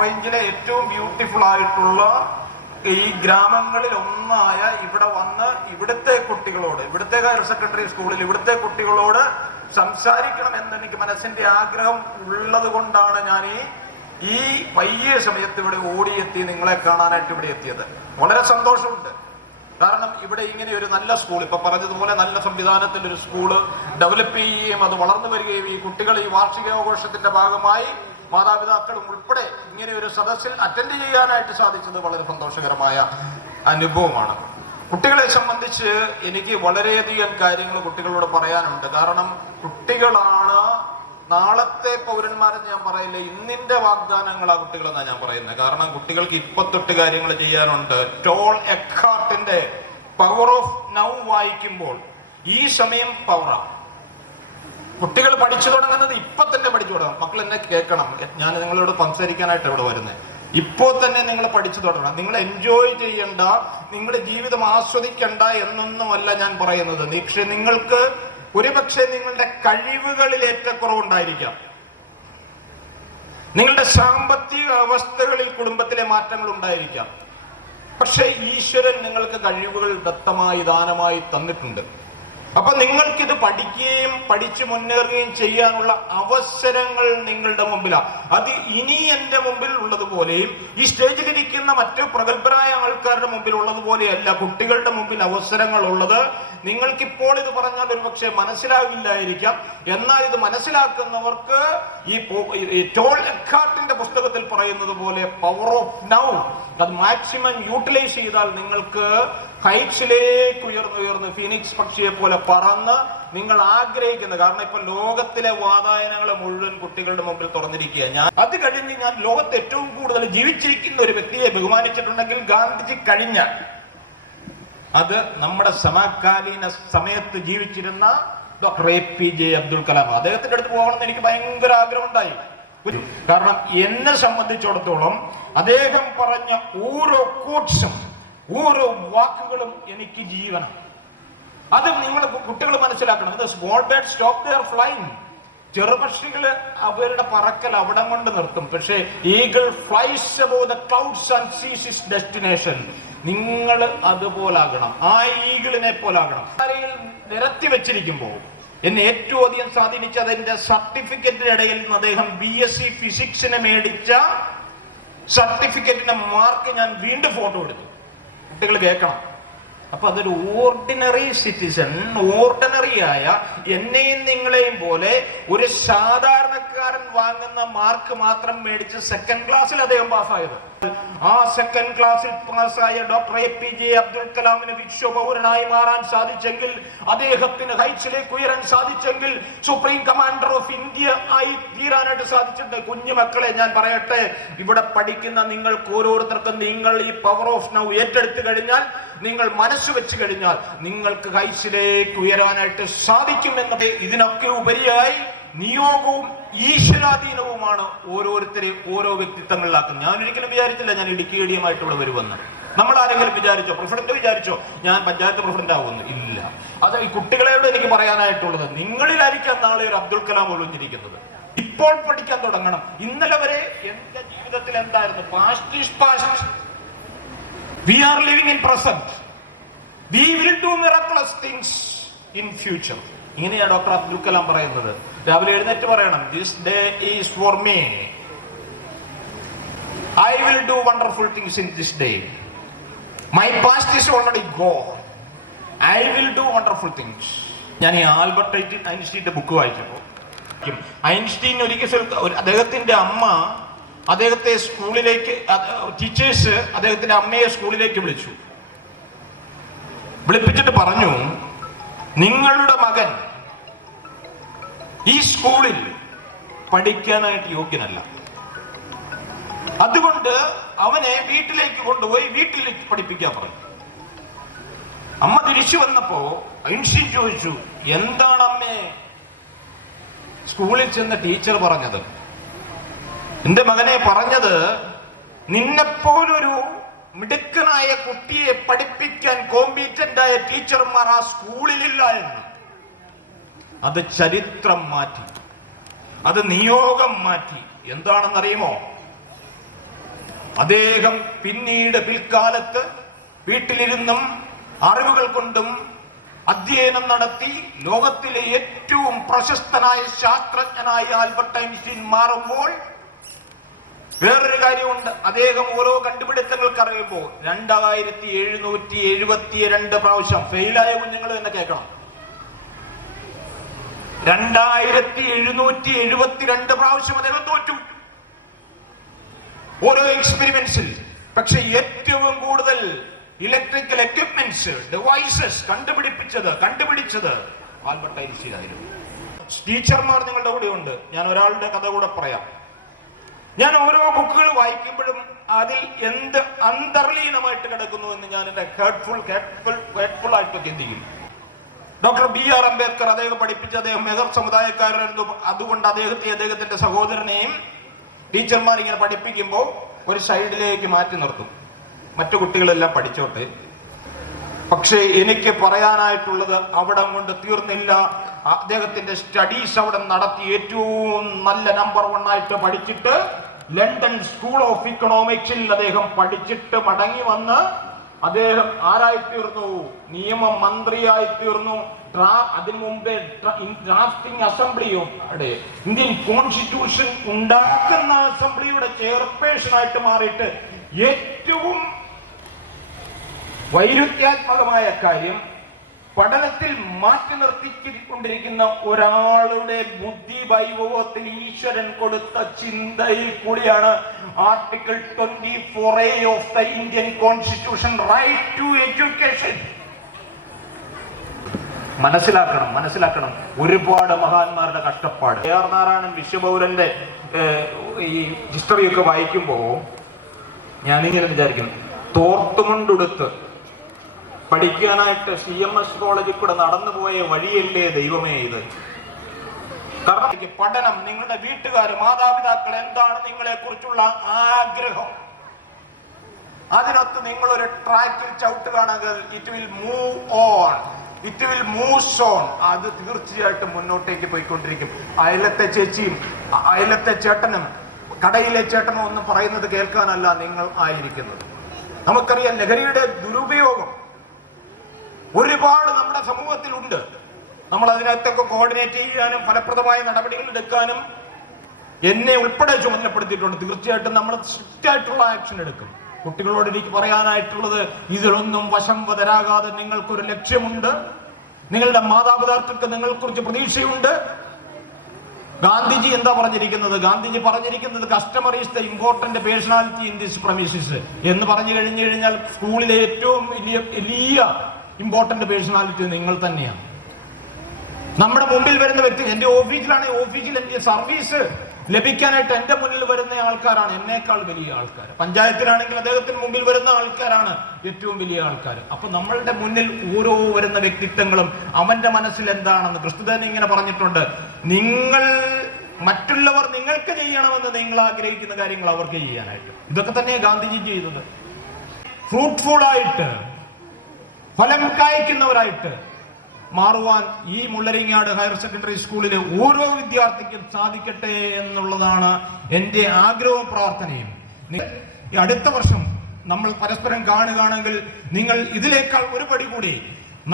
റേഞ്ചിലെ ഏറ്റവും ബ്യൂട്ടിഫുൾ ആയിട്ടുള്ള ഈ ഗ്രാമങ്ങളിൽ ഒന്നായ ഇവിടെ വന്ന് ഇവിടുത്തെ കുട്ടികളോട്, ഇവിടുത്തെ ഹയർ സെക്കൻഡറി സ്കൂളിൽ ഇവിടുത്തെ കുട്ടികളോട് സംസാരിക്കണം എന്ന് എനിക്ക് മനസ്സിന്റെ ആഗ്രഹം ഉള്ളത് കൊണ്ടാണ് ഞാൻ ഈ പയ്യ സമയത്ത് ഇവിടെ ഓടിയെത്തി നിങ്ങളെ കാണാനായിട്ട് ഇവിടെ എത്തിയത്. വളരെ സന്തോഷമുണ്ട്. കാരണം ഇവിടെ ഇങ്ങനെ ഒരു നല്ല സ്കൂൾ, ഇപ്പൊ പറഞ്ഞതുപോലെ നല്ല സംവിധാനത്തിൽ ഒരു സ്കൂള് ഡെവലപ്പ് ചെയ്യുകയും അത് വളർന്നു വരികയും ഈ കുട്ടികൾ ഈ വാർഷികാഘോഷത്തിന്റെ ഭാഗമായി മാതാപിതാക്കളും ഉൾപ്പെടെ ഇങ്ങനെ ഒരു സദസ്സിൽ അറ്റൻഡ് ചെയ്യാനായിട്ട് സാധിച്ചത് വളരെ സന്തോഷകരമായ അനുഭവമാണ്. കുട്ടികളെ സംബന്ധിച്ച് എനിക്ക് വളരെയധികം കാര്യങ്ങൾ കുട്ടികളോട് പറയാനുണ്ട്. കാരണം കുട്ടികളാണ് നാളത്തെ പൗരന്മാരെന്ന് ഞാൻ പറയില്ല, ഇന്നിന്റെ വാഗ്ദാനങ്ങൾ ആ കുട്ടികളെന്നാണ് ഞാൻ പറയുന്നത്. കാരണം കുട്ടികൾക്ക് ഇപ്പത്തൊട്ട് കാര്യങ്ങൾ ചെയ്യാനുണ്ട്. ടോൾ എക്കാർട്ടിന്റെ പവർ ഓഫ് നൗ വായിക്കുമ്പോൾ ഈ സമയം പവറാണ്. കുട്ടികൾ പഠിച്ചു തുടങ്ങുന്നത് ഇപ്പൊ തന്നെ പഠിച്ചു തുടങ്ങും. മക്കൾ എന്നെ കേൾക്കണം, ഞാൻ നിങ്ങളോട് സംസാരിക്കാനായിട്ട് ഇവിടെ വരുന്നത്. ഇപ്പോൾ തന്നെ നിങ്ങൾ പഠിച്ചു തുടങ്ങണം. നിങ്ങൾ എൻജോയ് ചെയ്യണ്ട, നിങ്ങളുടെ ജീവിതം ആസ്വദിക്കണ്ട എന്നൊന്നുമല്ല ഞാൻ പറയുന്നത്. പക്ഷെ നിങ്ങൾക്ക് ഒരുപക്ഷെ നിങ്ങളുടെ കഴിവുകളിൽ ഏറ്റക്കുറവുണ്ടായിരിക്കാം, നിങ്ങളുടെ സാമ്പത്തിക അവസ്ഥകളിൽ കുടുംബത്തിലെ മാറ്റങ്ങൾ ഉണ്ടായിരിക്കാം. പക്ഷെ ഈശ്വരൻ നിങ്ങൾക്ക് കഴിവുകൾ ദത്തമായി ദാനമായി തന്നിട്ടുണ്ട്. അപ്പൊ നിങ്ങൾക്കിത് പഠിക്കുകയും പഠിച്ചു മുന്നേറുകയും ചെയ്യാനുള്ള അവസരങ്ങൾ നിങ്ങളുടെ മുമ്പിലാണ്. അത് ഇനി എന്റെ മുമ്പിൽ ഉള്ളതുപോലെയും ഈ സ്റ്റേജിലിരിക്കുന്ന മറ്റു പ്രഗത്ഭരായ ആൾക്കാരുടെ മുമ്പിൽ ഉള്ളതുപോലെയല്ല കുട്ടികളുടെ മുമ്പിൽ അവസരങ്ങൾ ഉള്ളത്. നിങ്ങൾക്കിപ്പോൾ ഇത് പറഞ്ഞാൽ ഒരു പക്ഷേ മനസ്സിലാകില്ലായിരിക്കാം. എന്നാൽ ഇത് മനസ്സിലാക്കുന്നവർക്ക് ഈ ടോൾ എക്കാർട്ടിന്റെ പുസ്തകത്തിൽ പറയുന്നത് പോലെ പവർ ഓഫ് നൗ അത് മാക്സിമം യൂട്ടിലൈസ് ചെയ്താൽ നിങ്ങൾക്ക് ഹൈറ്റ്സിലേക്ക് ഉയർന്ന് ഫീനിക്സ് പക്ഷിയെ പോലെ പറന്ന് നിങ്ങൾ ആഗ്രഹിക്കുന്ന, കാരണം ഇപ്പൊ ലോകത്തിലെ വാതായനങ്ങൾ മുഴുവൻ കുട്ടികളുടെ മുമ്പിൽ തുറന്നിരിക്കുക. അത് കഴിഞ്ഞ് ഞാൻ ലോകത്ത് ഏറ്റവും കൂടുതൽ ജീവിച്ചിരിക്കുന്ന ഒരു വ്യക്തിയെ ബഹുമാനിച്ചിട്ടുണ്ടെങ്കിൽ ഗാന്ധിജി കഴിഞ്ഞ, അത് നമ്മുടെ സമകാലീന സമയത്ത് ജീവിച്ചിരുന്ന ഡോക്ടർ APJ അബ്ദുൽ കലാം. അദ്ദേഹത്തിന്റെ അടുത്ത് പോകണമെന്ന് എനിക്ക് ഭയങ്കര ആഗ്രഹം ഉണ്ടായി. കാരണം എന്നെ സംബന്ധിച്ചിടത്തോളം അദ്ദേഹം പറഞ്ഞ ഓരോ കോട്ട്സും ഓരോ വാക്കുകളും എനിക്ക് ജീവനം. അത് നിങ്ങൾ കുട്ടികൾ മനസ്സിലാക്കണം. ഇത് small bird stop there flying. ചെറുപക്ഷികള് അവരുടെ പറക്കൽ അവിടം കൊണ്ട് നിർത്തും. പക്ഷേ eagle flies above the clouds and sees his destination. നിങ്ങൾ അതുപോലാകണം, ആ ഈഗിളിനെ പോലാകണം. നിരത്തി വെച്ചിരിക്കുമ്പോൾ എന്നെ ഏറ്റവും അധികം സ്വാധീനിച്ചത് എന്റെ സർട്ടിഫിക്കറ്റിന്റെ ഇടയിൽ നിന്ന് അദ്ദേഹം BSc ഫിസിക്സിന് മേടിച്ച സർട്ടിഫിക്കറ്റിന്റെ മാർക്ക് ഞാൻ വീണ്ടും ഫോട്ടോ എടുത്തു. കുട്ടികൾ കേൾക്കണം. അപ്പൊ അതൊരു ഓർഡിനറി സിറ്റിസൺ, ഓർഡിനറി ആയ എന്നെയും നിങ്ങളെയും പോലെ ഒരു സാധാരണക്കാരൻ വാങ്ങുന്ന മാർക്ക് മാത്രം മേടിച്ച് സെക്കൻഡ് ക്ലാസ്സിൽ അദ്ദേഹം പാസ്സായത്. ആ സെക്കൻഡ് ക്ലാസ്സിൽ പാസ്സായ ഡോക്ടർ APJ അബ്ദുൽ കലാമിന് വിശ്വപൗരനായി മാറാൻ സാധിച്ചെങ്കിൽ, അദ്ദേഹത്തിന് ഹൈറ്റ്സിലേക്ക് ഉയരാൻ സാധിച്ചെങ്കിൽ, സുപ്രീം കമാൻഡർ ഓഫ് ഇന്ത്യ ആയി തീരാനായിട്ട് സാധിച്ചിട്ടുണ്ട്. കുഞ്ഞു മക്കളെ ഞാൻ പറയട്ടെ, ഇവിടെ പഠിക്കുന്ന നിങ്ങൾക്ക് ഓരോരുത്തർക്കും നിങ്ങൾ ഈ പവർ ഓഫ് നൗ ഏറ്റെടുത്തു കഴിഞ്ഞാൽ, നിങ്ങൾ മനസ്സ് വെച്ച് കഴിഞ്ഞാൽ നിങ്ങൾക്ക് ഹൈറ്റ്സിലേക്ക് ഉയരാനായിട്ട് സാധിക്കുമെന്നത്. ഇതിനൊക്കെ ഉപരിയായി നിയോഗവും ഈശ്വരാധീനവുമാണ് ഓരോരുത്തരെയും ഓരോ വ്യക്തിത്വങ്ങളിലാക്കുന്നത്. ഞാൻ ഒരിക്കലും വിചാരിച്ചില്ല ഞാൻ ഇടുക്കി ADM-ആയിട്ട് ഇവിടെ വരുമെന്ന്. നമ്മൾ ആരെങ്കിലും വിചാരിച്ചോ? പ്രസിഡന്റ് വിചാരിച്ചോ ഞാൻ പഞ്ചായത്ത് പ്രസിഡന്റ് ആവുമെന്ന്? ഇല്ല. അത് ഈ കുട്ടികളോട് എനിക്ക് പറയാനായിട്ടുള്ളത്, നിങ്ങളിലായിരിക്കാം നാളെ ഒരു അബ്ദുൽ കലാം ഒളിഞ്ഞിരിക്കുന്നത്. ഇപ്പോൾ പഠിക്കാൻ തുടങ്ങണം. ഇന്നലെ വരെ എന്റെ ജീവിതത്തിൽ എന്തായിരുന്നു? Past is past. We are living in present. We will do miraculous things in future. ഇങ്ങനെയാണ് ഡോക്ടർ അബ്ദുൽ കലാം പറയുന്നത്. രാവിലെ എഴുന്നേറ്റ് പറയണം, this day is for me. I will do wonderful things in this day. My past is already gone. I will do wonderful things. ഞാൻ ഈ Albert ഐൻസ്റ്റീന്റെ book വായിച്ചപ്പോൾ Einstein ഒരിക്കൽ അദ്ദേഹത്തിന്റെ അമ്മ അദ്ദേഹത്തെ സ്കൂളിലേക്ക്, ടീച്ചേഴ്സ് അദ്ദേഹത്തിന്റെ അമ്മയെ സ്കൂളിലേക്ക് വിളിപ്പിച്ചിട്ട് പറഞ്ഞു, നിങ്ങളുടെ മകൻ ഈ സ്കൂളിൽ പഠിക്കാനായിട്ട് യോഗ്യനല്ല, അതുകൊണ്ട് അവനെ വീട്ടിലേക്ക് കൊണ്ടുപോയി വീട്ടിലേക്ക് പഠിപ്പിക്കാൻ പറഞ്ഞു. അമ്മ തിരിച്ചു വന്നപ്പോ ഐൻസ്റ്റീൻ ചോദിച്ചു, എന്താണ് അമ്മേ സ്കൂളിൽ ചെന്ന ടീച്ചർ പറഞ്ഞത്? എന്റെ മകനെ പറഞ്ഞത്, നിന്നെപ്പോലൊരു മിടുക്കനായ കുട്ടിയെ പഠിപ്പിക്കാൻ കോമ്പീറ്റന്റ് ആയ ടീച്ചർമാർ ആ സ്കൂളിലില്ല എന്ന്. അത് ചരിത്രം മാറ്റി, അത് നിയോഗം മാറ്റി. എന്താണെന്നറിയുമോ? അദ്ദേഹം പിന്നീട് പിൽക്കാലത്ത് വീട്ടിലിരുന്നും അറിവുകൾ കൊണ്ടും അധ്യയനം നടത്തി ലോകത്തിലെ ഏറ്റവും പ്രശസ്തനായ ശാസ്ത്രജ്ഞനായ ആൽബർട്ട് ഐൻസ്റ്റീൻ മാറുമ്പോൾ വേറൊരു കാര്യമുണ്ട്. അദ്ദേഹം ഓരോ കണ്ടുപിടുത്തങ്ങൾക്ക് അറിയുമ്പോൾ 2772 പ്രാവശ്യം ഫെയിലായ കുഞ്ഞുങ്ങൾ എന്ന് കേൾക്കണം. 2772 പ്രാവശ്യം അദ്ദേഹം തോറ്റു ഓരോ എക്സ്പെരിമെന്റ്സിൽ. പക്ഷെ ഏറ്റവും കൂടുതൽ ഇലക്ട്രിക്കൽ എക്യുപ്മെന്റ്സ്, ഡിവൈസസ് കണ്ടുപിടിച്ചത് ആൽബർട്ട് ഐൻസ്റ്റീൻ ആയിരുന്നു. ടീച്ചർമാർ നിങ്ങളുടെ കൂടെ ഉണ്ട്. ഞാൻ ഒരാളുടെ കഥ കൂടെ പറയാം. ഞാൻ ഓരോ ബുക്കുകൾ വായിക്കുമ്പോഴും അതിൽ എന്ത് അന്തർലീനമായിട്ട് കിടക്കുന്നു എന്ന് ഞാൻ എന്റെ ഹേർട്ട്ഫുൾ ആയിട്ട് ചിന്തിക്കും. ഡോക്ടർ BR അംബേദ്കർ അദ്ദേഹം പഠിപ്പിച്ച, അദ്ദേഹം മെഹർ സമുദായക്കാരനായിരുന്നു. അതുകൊണ്ട് അദ്ദേഹത്തിന്റെ സഹോദരനെയും ടീച്ചർമാർ ഇങ്ങനെ പഠിപ്പിക്കുമ്പോൾ ഒരു സൈഡിലേക്ക് മാറ്റി നിർത്തും, മറ്റു കുട്ടികളെല്ലാം പഠിച്ചോട്ടെ. പക്ഷേ എനിക്ക് പറയാനായിട്ടുള്ളത് അവിടെ കൊണ്ട് തീർന്നില്ല. അദ്ദേഹത്തിന്റെ സ്റ്റഡീസ് അവിടെ നടത്തി ഏറ്റവും നല്ല നമ്പർ 1 ആയിട്ട് പഠിച്ചിട്ട് ലണ്ടൻ സ്കൂൾ ഓഫ് ഇക്കണോമിക്സിൽ അദ്ദേഹം പഠിച്ചിട്ട് മടങ്ങി വന്ന് അദ്ദേഹം ആരായിത്തീർന്നു? നിയമ മന്ത്രിയായിത്തീർന്നു. അതിനു മുമ്പേ ഡ്രാഫ്റ്റിംഗ് അസംബ്ലിയും ഇന്ത്യൻ കോൺസ്റ്റിറ്റ്യൂഷൻ ഉണ്ടാക്കുന്ന അസംബ്ലിയുടെ ചെയർപേഴ്സൺ ആയിട്ട് മാറിയിട്ട് ഏറ്റവും വൈരുദ്ധ്യാത്മകമായ കാര്യം, പഠനത്തിൽ മാറ്റി നിർത്തിക്കൊണ്ടിരിക്കുന്ന ഒരാളുടെ ബുദ്ധി വൈഭവത്തിൽ ഈശ്വരൻ കൊടുത്ത ചിന്തയിൽ കൂടിയാണ് article 24A of the Indian constitution, right to education. മനസ്സിലാക്കണം ഒരുപാട് മഹാന്മാരുടെ കഷ്ടപ്പാട്. AR നാരായണൻ വിശ്വപൗരന്റെ ഈ ഹിസ്റ്ററിയൊക്കെ വായിക്കുമ്പോൾ ഞാനിങ്ങനെ വിചാരിക്കുന്നു, തോർത്തുമുണ്ടെടുത്ത് പഠിക്കാനായിട്ട് CMS കോളേജിൽ കൂടെ നടന്നു പോയ വഴിയല്ലേ ദൈവമേ ഇത്? കാരണം പഠനം, നിങ്ങളുടെ വീട്ടുകാർ, മാതാപിതാക്കൾ എന്താണ് നിങ്ങളെ കുറിച്ചുള്ള ആഗ്രഹം, അതിനൊത്ത് നിങ്ങൾ ഒരു ട്രാക്കിൽ ചവിട്ടുകയാണെങ്കിൽ it will move on, it will moves on. അത് തീർച്ചയായിട്ടും മുന്നോട്ടേക്ക് പോയിക്കൊണ്ടിരിക്കും. അയലത്തെ ചേച്ചിയും അയലത്തെ ചേട്ടനും കടയിലെ ചേട്ടനും ഒന്നും പറയുന്നത് കേൾക്കാനല്ല നിങ്ങൾ ആയിരിക്കുന്നത്. നമുക്കറിയാം, ലഹരിയുടെ ദുരുപയോഗം ഒരുപാട് നമ്മുടെ സമൂഹത്തിലുണ്ട്. നമ്മൾ അതിനകത്തൊക്കെ കോർഡിനേറ്റ് ചെയ്യാനും ഫലപ്രദമായ നടപടികൾ എടുക്കാനും എന്നെ ഉൾപ്പെടെ ചുമതലപ്പെടുത്തിയിട്ടുണ്ട്. തീർച്ചയായിട്ടും നമ്മൾ സ്ട്രിക്റ്റ് ആയിട്ടുള്ള ആക്ഷൻ എടുക്കും. കുട്ടികളോട് എനിക്ക് പറയാനായിട്ടുള്ളത്, ഇതിലൊന്നും വശംവദരാകാതെ നിങ്ങൾക്കൊരു ലക്ഷ്യമുണ്ട്, നിങ്ങളുടെ മാതാപിതാക്കൾക്ക് നിങ്ങളെക്കുറിച്ച് പ്രതീക്ഷയുണ്ട്. ഗാന്ധിജി എന്താ പറഞ്ഞിരിക്കുന്നത്? ഗാന്ധിജി പറഞ്ഞിരിക്കുന്നത് customer is the important personality in this premises എന്ന് പറഞ്ഞു കഴിഞ്ഞാൽ സ്കൂളിലെ ഏറ്റവും വലിയ ഇമ്പോർട്ടന്റ് പേഴ്സണാലിറ്റി നിങ്ങൾ തന്നെയാണ്. നമ്മുടെ മുമ്പിൽ വരുന്ന വ്യക്തി, എന്റെ ഓഫീസിലാണെങ്കിൽ ഓഫീസിൽ എനിക്ക് സർവീസ് ലഭിക്കാനായിട്ട് എന്റെ മുന്നിൽ വരുന്ന ആൾക്കാരാണ് എന്നേക്കാൾ വലിയ ആൾക്കാർ. പഞ്ചായത്തിലാണെങ്കിൽ അദ്ദേഹത്തിന് മുമ്പിൽ വരുന്ന ആൾക്കാരാണ് ഏറ്റവും വലിയ ആൾക്കാർ. അപ്പൊ നമ്മളുടെ മുന്നിൽ ഓരോ വരുന്ന വ്യക്തിത്വങ്ങളും അവന്റെ മനസ്സിൽ എന്താണെന്ന് ക്രിസ്തുദേവൻ ഇങ്ങനെ പറഞ്ഞിട്ടുണ്ട്, മറ്റുള്ളവർ നിങ്ങൾക്ക് ചെയ്യണമെന്ന് നിങ്ങൾ ആഗ്രഹിക്കുന്ന കാര്യങ്ങൾ അവർക്ക് ചെയ്യാനായിട്ട്. ഇതൊക്കെ തന്നെയാണ് ഗാന്ധിജി ചെയ്തത്. ഫ്രൂട്ട്ഫുൾ ആയിട്ട്, ഫലം കായ്ക്കുന്നവരായിട്ട് മാറുവാൻ ഈ മുള്ളരിങ്ങാട് ഹയർ സെക്കൻഡറി സ്കൂളിലെ ഓരോ വിദ്യാർത്ഥിക്കും സാധിക്കട്ടെ എന്നുള്ളതാണ് എൻ്റെ ആഗ്രഹവും പ്രാർത്ഥനയും. അടുത്ത വർഷം നമ്മൾ പരസ്പരം കാണുകയാണെങ്കിൽ നിങ്ങൾ ഇതിനേക്കാൾ ഒരു പടി കൂടി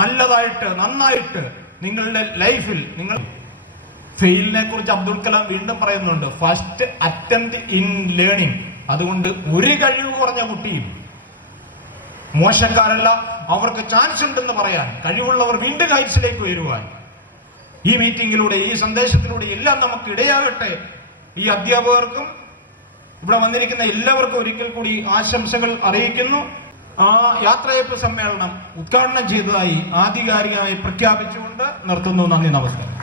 നന്നായിട്ട് നിങ്ങളുടെ ലൈഫിൽ നിങ്ങൾ ഫെയിലിനെ കുറിച്ച് അബ്ദുൽ കലാം വീണ്ടും പറയുന്നുണ്ട്, ഫസ്റ്റ് അറ്റംപ്റ്റ് ഇൻ ലേണിംഗ്. അതുകൊണ്ട് ഒരു കഴിവ് കുറഞ്ഞ കുട്ടിയും മോശക്കാരല്ല, അവർക്ക് ചാൻസ് ഉണ്ടെന്ന് പറയാൻ കഴിവുള്ളവർ വീണ്ടും ഹൈറ്റ്സിലേക്ക് വരുവാൻ ഈ മീറ്റിംഗിലൂടെ, ഈ സന്ദേശത്തിലൂടെ എല്ലാം നമുക്ക് ഇടയാകട്ടെ. ഈ അധ്യാപകർക്കും ഇവിടെ വന്നിരിക്കുന്ന എല്ലാവർക്കും ഒരിക്കൽ കൂടി ആശംസകൾ അറിയിക്കുന്നു. ആ യാത്രയയപ്പ് സമ്മേളനം ഉദ്ഘാടനം ചെയ്തതായി ആധികാരികമായി പ്രഖ്യാപിച്ചുകൊണ്ട് നിർത്തുന്നു. നന്ദി, നമസ്കാരം.